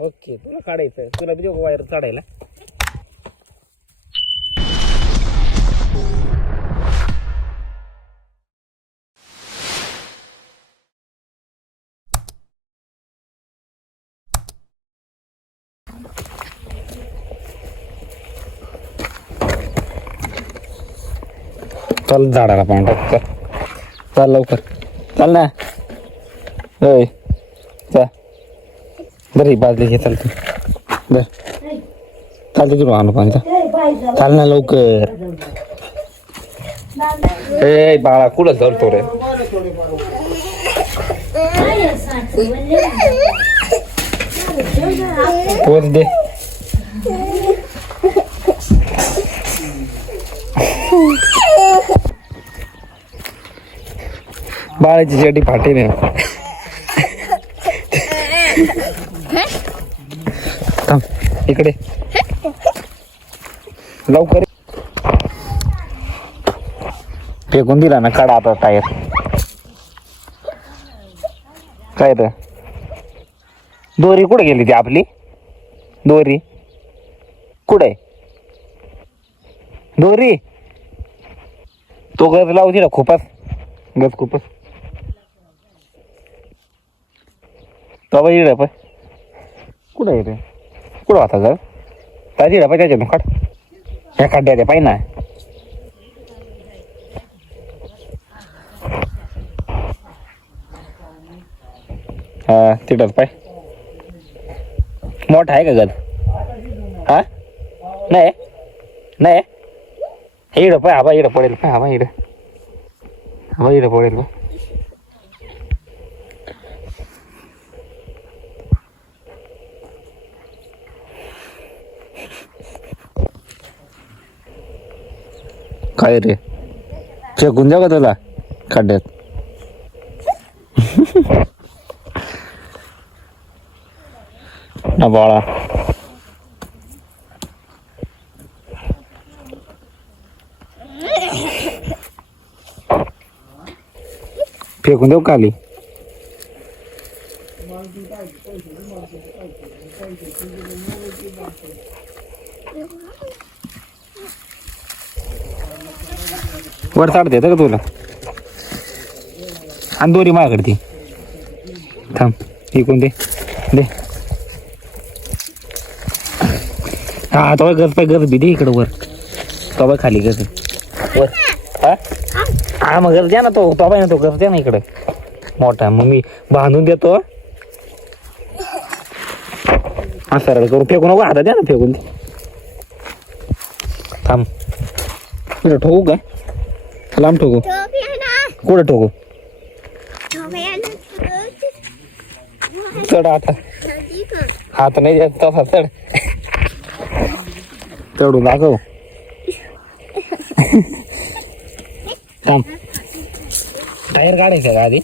Okay, तुला काढायचं, तुला बी देऊ वायर काढायला. चल झाडाला पाणी टाक, चल लवकर, चल ना. होय चा बरी बाजली घे, चालते बर, चालते तुला आणू पाणी, चाल ना लवकर. ए बाळा कुठं चालतो रे? पोच दे. बाळाची शेटी फाटी नाही. इकडे लवकर फेकून दिला ना, काढा आता टायर. काय तर दोरी कुठे गेली ती आपली? दोरी कुठे? दोरी तो गज लावू दिला खूपच, गज खूपच. तो बाई इड पाय कुठे येते, कुठं होता जर ताजी डबा त्याच्यातून काढ, ह्या खड्ड्यात पाहिजे ना. हा तिथंच पाय, मोठा आहे का गज? हा नाही नाही, हे इड पाय, हवा इड पडेल पाय, हवा इड, हवा इड पडेल का? काय रे, फेकून द्या का तुला खड्ड्यात? ना बाळा, फेकून देऊ खाली? वर चाडते का तुला? आणि दोरी माझ्याकडे ती, थांब इकून दे दे. हा तो गज पाय, गज बी दे इकडं वर, तो बाय खाली गज वर. हा हा मग गज द्या ना, तो बाय ना, तो गज द्या ना इकडं मोठा, मग मी बांधून देतो. हा सरळ करून फेकू नको, हातात द्या ना फेकून. थांब इकडं ठोकू काय? लांब ठोकू, कुठं ठोकू? चढ आता, हात नाही देत तसा, चढ चढून दाखव. थांब, टायर काढायचं का आधी?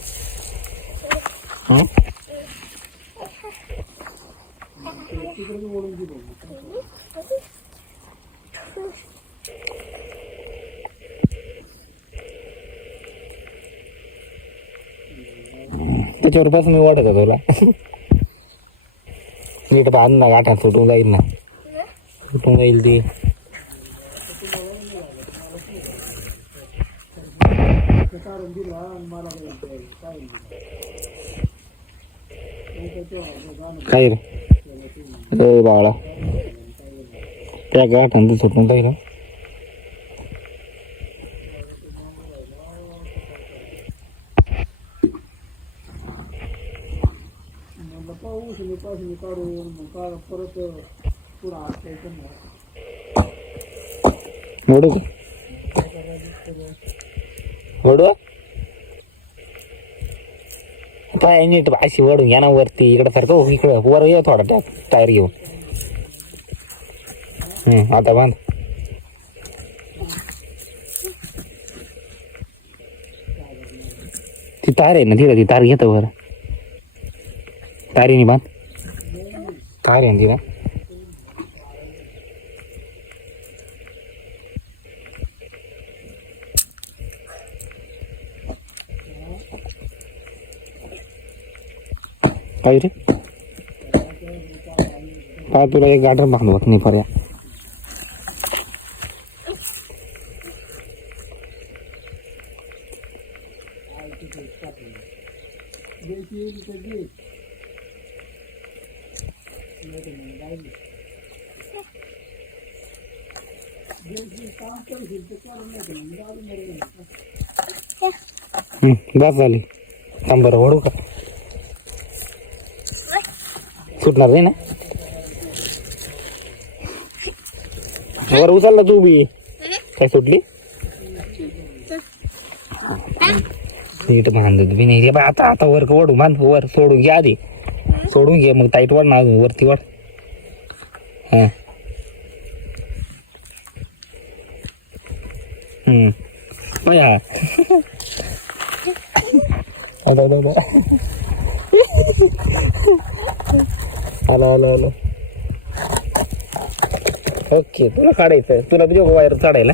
त्याच्यावर पासून मी वाटत तुला नीट बांध ना, गाठा सुटून जाईल ना, सुटून जाईल ती. काय रे बाळा, त्या गाठांची सुटून जाईल. ओढू ओढू पाय नीट अशी वडून घ्या ना वरती, इकडं सारखं इकडं वर ये थोडा, टायर घेऊ. आता बांध. ती तार आहे ना तिला, ती तार घेतो वर, तारीने बांध, तार आहे ना तिला. काय रे काय तुला एक गाडर बांधवत नाही पर्या बस झाली थांब बरं ओढू का सुटणार नाही ना वर उचलला तू बी काय सुटली नीट बांधत बी नाही रे बा आता आता वर ओढू बांध वर सोडून घे आधी सोडून घे मग टाईट वाढ ना वरती वाढ हा हॅलो ओके तुला काढायचं तुला बी वायर चढायला